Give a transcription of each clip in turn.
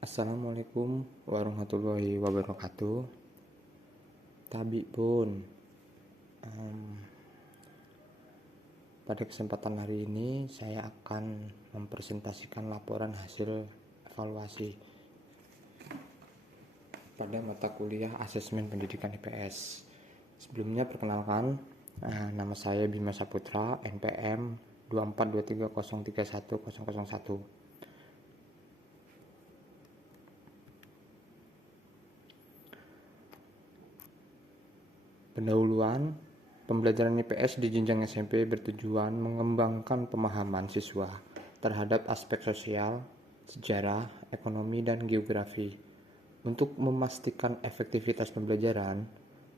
Assalamualaikum warahmatullahi wabarakatuh. Tabi pun, pada kesempatan hari ini saya akan mempresentasikan laporan hasil evaluasi pada mata kuliah Asesmen Pendidikan IPS. Sebelumnya perkenalkan, nama saya Bima Saputra, NPM 2423031001. Pendahuluan, pembelajaran IPS di jenjang SMP bertujuan mengembangkan pemahaman siswa terhadap aspek sosial, sejarah, ekonomi, dan geografi. Untuk memastikan efektivitas pembelajaran,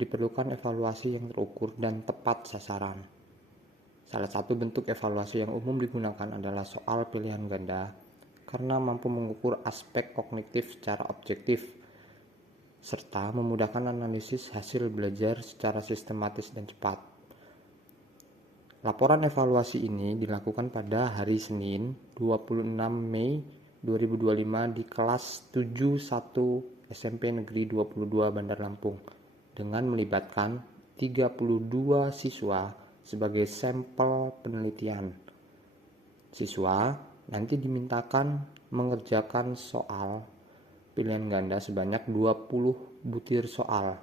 diperlukan evaluasi yang terukur dan tepat sasaran. Salah satu bentuk evaluasi yang umum digunakan adalah soal pilihan ganda, karena mampu mengukur aspek kognitif secara objektif, serta memudahkan analisis hasil belajar secara sistematis dan cepat. Laporan evaluasi ini dilakukan pada hari Senin 26 Mei 2025 di kelas 71 SMP Negeri 22 Bandar Lampung dengan melibatkan 32 siswa sebagai sampel penelitian. Siswa nanti dimintakan mengerjakan soal pilihan ganda sebanyak 20 butir soal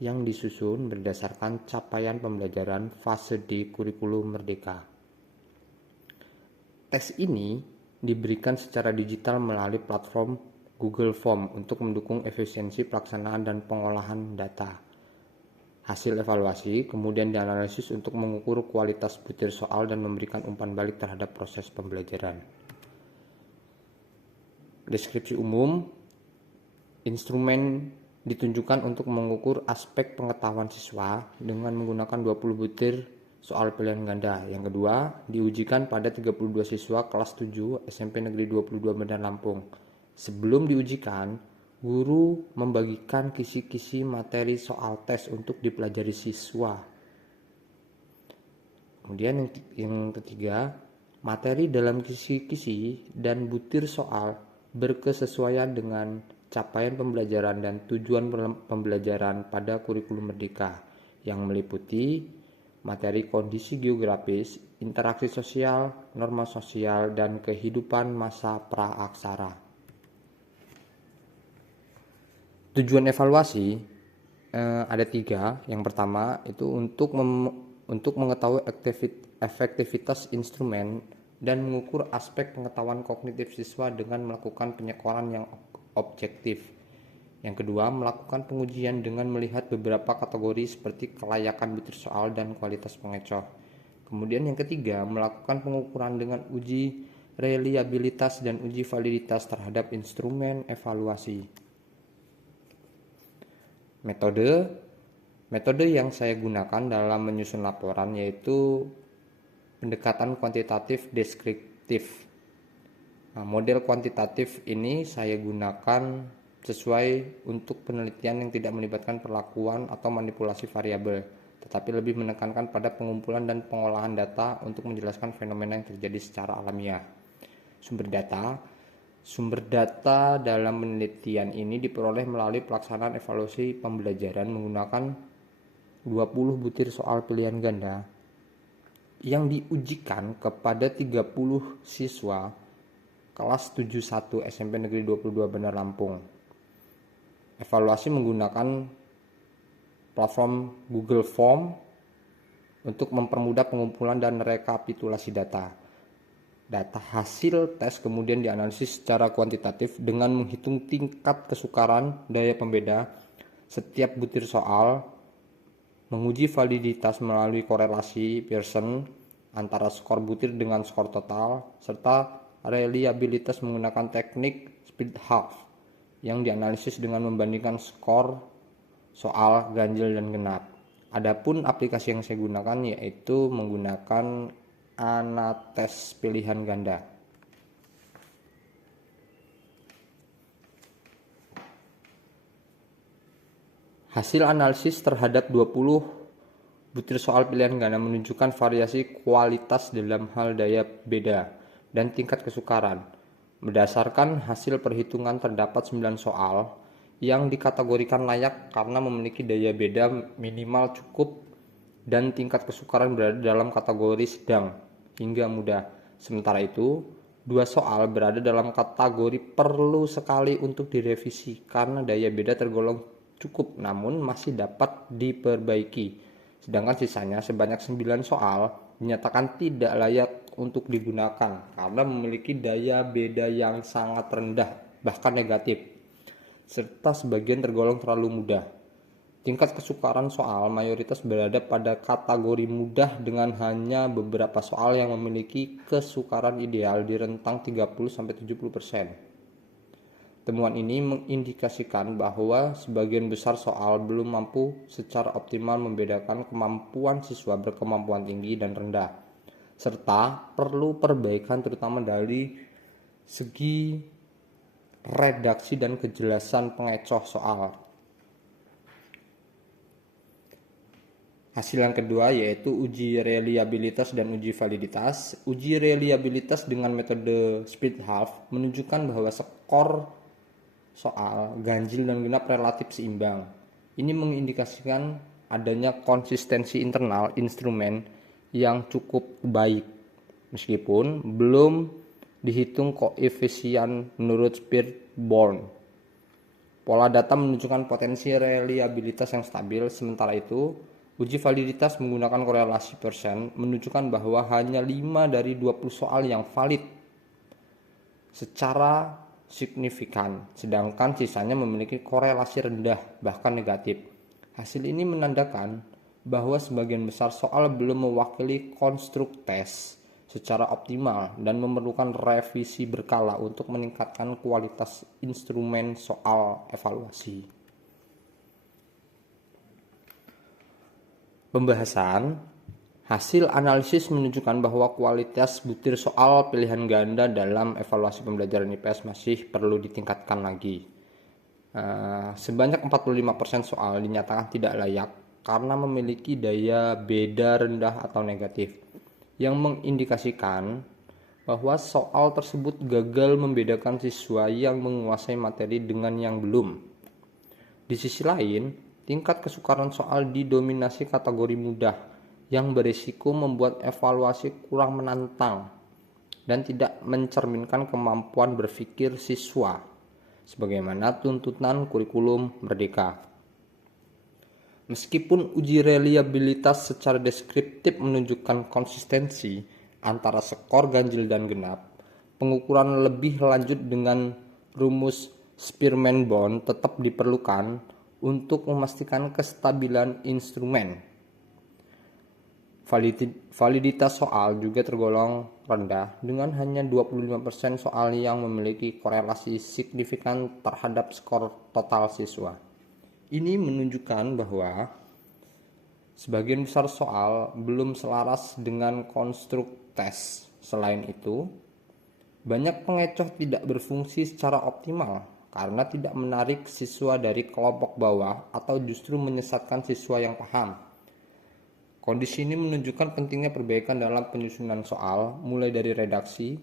yang disusun berdasarkan capaian pembelajaran fase D kurikulum Merdeka. Tes ini diberikan secara digital melalui platform Google Form untuk mendukung efisiensi pelaksanaan dan pengolahan data. Hasil evaluasi kemudian dianalisis untuk mengukur kualitas butir soal dan memberikan umpan balik terhadap proses pembelajaran. Deskripsi umum, instrumen ditunjukkan untuk mengukur aspek pengetahuan siswa dengan menggunakan 20 butir soal pilihan ganda. Yang kedua, diujikan pada 32 siswa kelas 7 SMP Negeri 22 Bandar Lampung. Sebelum diujikan, guru membagikan kisi-kisi materi soal tes untuk dipelajari siswa. Kemudian yang ketiga, materi dalam kisi-kisi dan butir soal berkesesuaian dengan capaian pembelajaran dan tujuan pembelajaran pada kurikulum Merdeka yang meliputi materi kondisi geografis, interaksi sosial, norma sosial, dan kehidupan masa praaksara. Tujuan evaluasi ada 3. Yang pertama itu untuk mengetahui efektivitas instrumen dan mengukur aspek pengetahuan kognitif siswa dengan melakukan penyekoran yang objektif. Yang kedua, melakukan pengujian dengan melihat beberapa kategori seperti kelayakan butir soal dan kualitas pengecoh. Kemudian yang ketiga, melakukan pengukuran dengan uji reliabilitas dan uji validitas terhadap instrumen evaluasi. Metode yang saya gunakan dalam menyusun laporan yaitu pendekatan kuantitatif deskriptif. Model kuantitatif ini saya gunakan sesuai untuk penelitian yang tidak melibatkan perlakuan atau manipulasi variabel, tetapi lebih menekankan pada pengumpulan dan pengolahan data untuk menjelaskan fenomena yang terjadi secara alamiah. Sumber data dalam penelitian ini diperoleh melalui pelaksanaan evaluasi pembelajaran menggunakan 20 butir soal pilihan ganda yang diujikan kepada 30 siswa kelas 71 SMP Negeri 22 Bandar Lampung. Evaluasi menggunakan platform Google Form untuk mempermudah pengumpulan dan rekapitulasi data. Data hasil tes kemudian dianalisis secara kuantitatif dengan menghitung tingkat kesukaran daya pembeda setiap butir soal, menguji validitas melalui korelasi Pearson antara skor butir dengan skor total, serta reliabilitas menggunakan teknik speed half yang dianalisis dengan membandingkan skor soal ganjil dan genap. Adapun aplikasi yang saya gunakan yaitu menggunakan Anates pilihan ganda. Hasil analisis terhadap 20 butir soal pilihan ganda menunjukkan variasi kualitas dalam hal daya beda dan tingkat kesukaran. Berdasarkan hasil perhitungan terdapat 9 soal yang dikategorikan layak karena memiliki daya beda minimal cukup dan tingkat kesukaran berada dalam kategori sedang hingga mudah. Sementara itu, 2 soal berada dalam kategori perlu sekali untuk direvisi karena daya beda tergolong cukup namun masih dapat diperbaiki. Sedangkan sisanya sebanyak 9 soal dinyatakan tidak layak untuk digunakan karena memiliki daya beda yang sangat rendah bahkan negatif, serta sebagian tergolong terlalu mudah. Tingkat kesukaran soal mayoritas berada pada kategori mudah dengan hanya beberapa soal yang memiliki kesukaran ideal di rentang 30-70%. Temuan ini mengindikasikan bahwa sebagian besar soal belum mampu secara optimal membedakan kemampuan siswa berkemampuan tinggi dan rendah, serta perlu perbaikan terutama dari segi redaksi dan kejelasan pengecoh soal. Hasil yang kedua yaitu uji reliabilitas dan uji validitas. Uji reliabilitas dengan metode split half menunjukkan bahwa skor soal ganjil dan genap relatif seimbang. Ini mengindikasikan adanya konsistensi internal instrumen yang cukup baik, meskipun belum dihitung koefisien menurut Spearborn. Pola data menunjukkan potensi reliabilitas yang stabil, sementara itu uji validitas menggunakan korelasi persen menunjukkan bahwa hanya 5 dari 20 soal yang valid secara signifikan, sedangkan sisanya memiliki korelasi rendah bahkan negatif. Hasil ini menandakan bahwa sebagian besar soal belum mewakili konstruk tes secara optimal dan memerlukan revisi berkala untuk meningkatkan kualitas instrumen soal evaluasi. Pembahasan. Hasil analisis menunjukkan bahwa kualitas butir soal pilihan ganda dalam evaluasi pembelajaran IPS masih perlu ditingkatkan lagi. Sebanyak 45% soal dinyatakan tidak layak karena memiliki daya beda rendah atau negatif, yang mengindikasikan bahwa soal tersebut gagal membedakan siswa yang menguasai materi dengan yang belum. Di sisi lain, tingkat kesukaran soal didominasi kategori mudah, yang berisiko membuat evaluasi kurang menantang dan tidak mencerminkan kemampuan berpikir siswa sebagaimana tuntutan kurikulum merdeka. Meskipun uji reliabilitas secara deskriptif menunjukkan konsistensi antara skor ganjil dan genap, pengukuran lebih lanjut dengan rumus Spearman-Bond tetap diperlukan untuk memastikan kestabilan instrumen. Validitas soal juga tergolong rendah dengan hanya 25% soal yang memiliki korelasi signifikan terhadap skor total siswa. Ini menunjukkan bahwa sebagian besar soal belum selaras dengan konstruk tes. Selain itu, banyak pengecoh tidak berfungsi secara optimal karena tidak menarik siswa dari kelompok bawah atau justru menyesatkan siswa yang paham. Kondisi ini menunjukkan pentingnya perbaikan dalam penyusunan soal, mulai dari redaksi,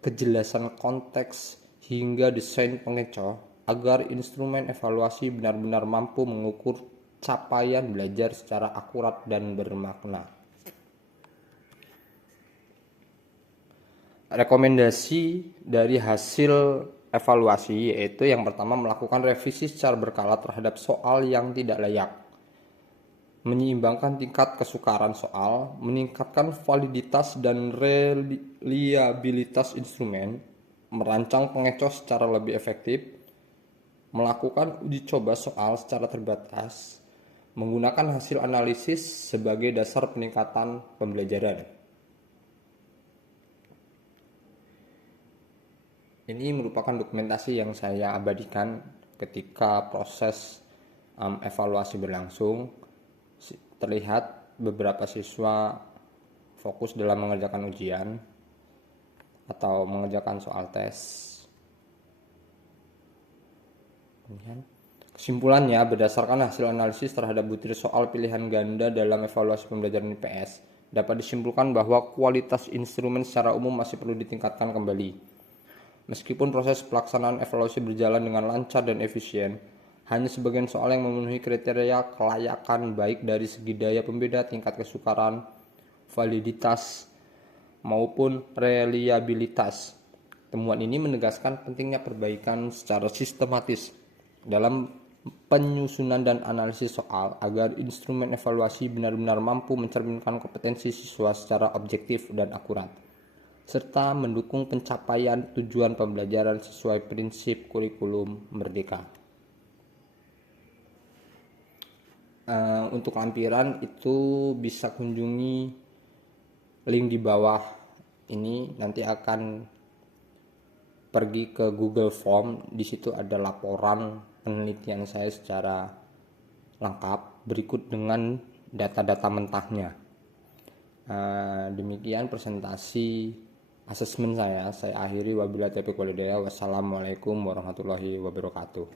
kejelasan konteks, hingga desain pengecoh, agar instrumen evaluasi benar-benar mampu mengukur capaian belajar secara akurat dan bermakna. Rekomendasi dari hasil evaluasi yaitu yang pertama melakukan revisi secara berkala terhadap soal yang tidak layak, menyeimbangkan tingkat kesukaran soal, meningkatkan validitas dan reliabilitas instrumen, merancang pengecoh secara lebih efektif, melakukan uji coba soal secara terbatas, menggunakan hasil analisis sebagai dasar peningkatan pembelajaran. Ini merupakan dokumentasi yang saya abadikan ketika proses evaluasi berlangsung. Terlihat beberapa siswa fokus dalam mengerjakan ujian atau mengerjakan soal tes. Kesimpulannya, berdasarkan hasil analisis terhadap butir soal pilihan ganda dalam evaluasi pembelajaran IPS, dapat disimpulkan bahwa kualitas instrumen secara umum masih perlu ditingkatkan kembali. Meskipun proses pelaksanaan evaluasi berjalan dengan lancar dan efisien, hanya sebagian soal yang memenuhi kriteria kelayakan baik dari segi daya pembeda, tingkat kesukaran, validitas, maupun reliabilitas. Temuan ini menegaskan pentingnya perbaikan secara sistematis dalam penyusunan dan analisis soal agar instrumen evaluasi benar-benar mampu mencerminkan kompetensi siswa secara objektif dan akurat, serta mendukung pencapaian tujuan pembelajaran sesuai prinsip kurikulum merdeka. Untuk lampiran itu bisa kunjungi link di bawah ini, nanti akan pergi ke Google Form. Di situ ada laporan penelitian saya secara lengkap berikut dengan data-data mentahnya. Demikian presentasi asesmen saya akhiri. Wabillahi taufiq walhidayah. Wassalamualaikum warahmatullahi wabarakatuh.